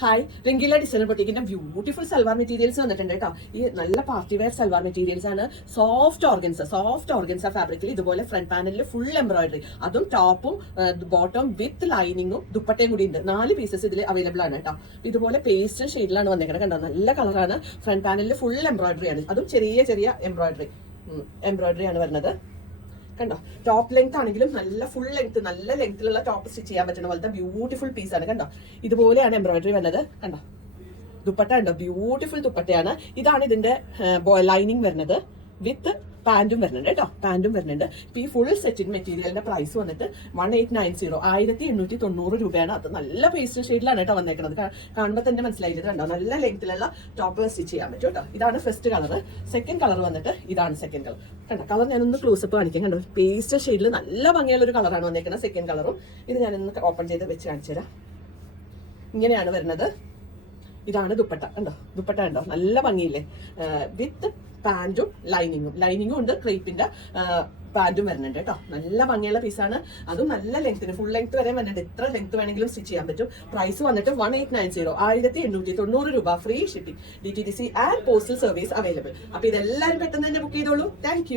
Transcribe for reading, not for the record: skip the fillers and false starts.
Hi, Rangeela designer ബൊട്ടീക്കിന്റെ beautiful salwar materials വന്നിട്ടുണ്ട് കേട്ടോ. ഈ നല്ല പാർട്ടി വെയർ സൽവാർ മെറ്റീരിയൽസ് ആണ്. സോഫ്റ്റ് ഓർഗൻസ ഫാബ്രിക്കിൽ ഇതുപോലെ ഫ്രണ്ട് പാനലിൽ ഫുൾ എംബ്രോയിഡറി, അതും ടോപ്പും ബോട്ടം വിത്ത് ലൈനിങ്ങും ദുപ്പട്ടയും കൂടി ഉണ്ട്. 4 പീസസ് ഇതിൽ അവൈലബിൾ ആണ് കേട്ടോ. ഇതുപോലെ പേസ്റ്റൽ ഷെയ്ഡിലാണ് വന്നേക്കുന്നത് കണ്ടോ. നല്ല കളറാണ്. ഫ്രണ്ട് പാനലിൽ ഫുൾ എംബ്രോയിഡറി ആണ്, അതും ചെറിയ എംബ്രോയിഡറി ആണ് വരുന്നത് കണ്ടോ. ടോപ്പ് ലെങ്ത് ആണെങ്കിലും നല്ല ഫുൾ ലെങ്ത്, നല്ല ലെങ്ത്തിലുള്ള ടോപ്പ് സ്റ്റിച്ച് ചെയ്യാൻ പറ്റുന്ന പോലത്തെ ബ്യൂട്ടിഫുൾ പീസ് ആണ് കണ്ടോ. ഇതുപോലെയാണ് എംബ്രോയിഡറി വരുന്നത് കണ്ടോ. ദുപ്പട്ട ഉണ്ടോ, ബ്യൂട്ടിഫുൾ ദുപ്പട്ടയാണ്. ഇതാണ് ഇതിന്റെ ലൈനിങ് വരുന്നത്. വിത്ത് പാന്റും വരുന്നുണ്ട് കേട്ടോ, പാന്റും വരുന്നുണ്ട്. ഇപ്പൊ ഈ ഫുൾ സെറ്റിൻ മെറ്റീരിയലിന്റെ പ്രൈസ് വന്നിട്ട് 1890, 1890 രൂപയാണ്. അത് നല്ല പേസ്റ്റൽ ഷെയ്ഡിലാണ് കേട്ടോ വന്നേക്കുന്നത്. കാണുമ്പോൾ തന്നെ മനസ്സിലായിട്ട് കണ്ടോ, നല്ല ലെങ്ത്തിലുള്ള ടോപ്പ് സ്റ്റിച്ച് ചെയ്യാൻ പറ്റും കേട്ടോ. ഇതാണ് ഫസ്റ്റ് കളർ. സെക്കൻഡ് കളർ വന്നിട്ട് ഇതാണ് സെക്കൻഡ് കളർ കണ്ടോ. കളർ ഞാനൊന്ന് ക്ലോസപ്പ് കാണിക്കാം കണ്ടോ. പേസ്റ്റൽ ഷെയ്ഡിൽ നല്ല ഭംഗിയുള്ള ഒരു കളറാണ് വന്നേക്കുന്നത് സെക്കൻഡ് കളറും. ഇത് ഞാനൊന്ന് ഓപ്പൺ ചെയ്ത് വെച്ച് കാണിച്ചു തരാം. ഇങ്ങനെയാണ് വരുന്നത്. ഇതാണ് ദുപ്പട്ട കണ്ടോ. ദുപ്പട്ട കണ്ടോ, നല്ല ഭംഗിയില്ലേ. വിത്ത് പാന്റും ലൈനിങ്ങും ഉണ്ട്. ക്രേപ്പിന്റെ പാന്റും വരുന്നുണ്ട് കേട്ടോ. നല്ല ഭംഗിയുള്ള പീസാണ്. അതും നല്ല ലെങ്ത്തിന്, ഫുൾ ലെങ്ത് വരെ വരുന്നുണ്ട്. എത്ര ലെങ്ത് വേണമെങ്കിലും സ്റ്റിച്ച് ചെയ്യാൻ പറ്റും. പ്രൈസ് വന്നിട്ട് 1890, 1890 രൂപ. Free shipping, DTDC and postal service available. അപ്പൊ ഇതെല്ലാവരും പെട്ടെന്ന് തന്നെ ബുക്ക് ചെയ്തോളൂ. താങ്ക്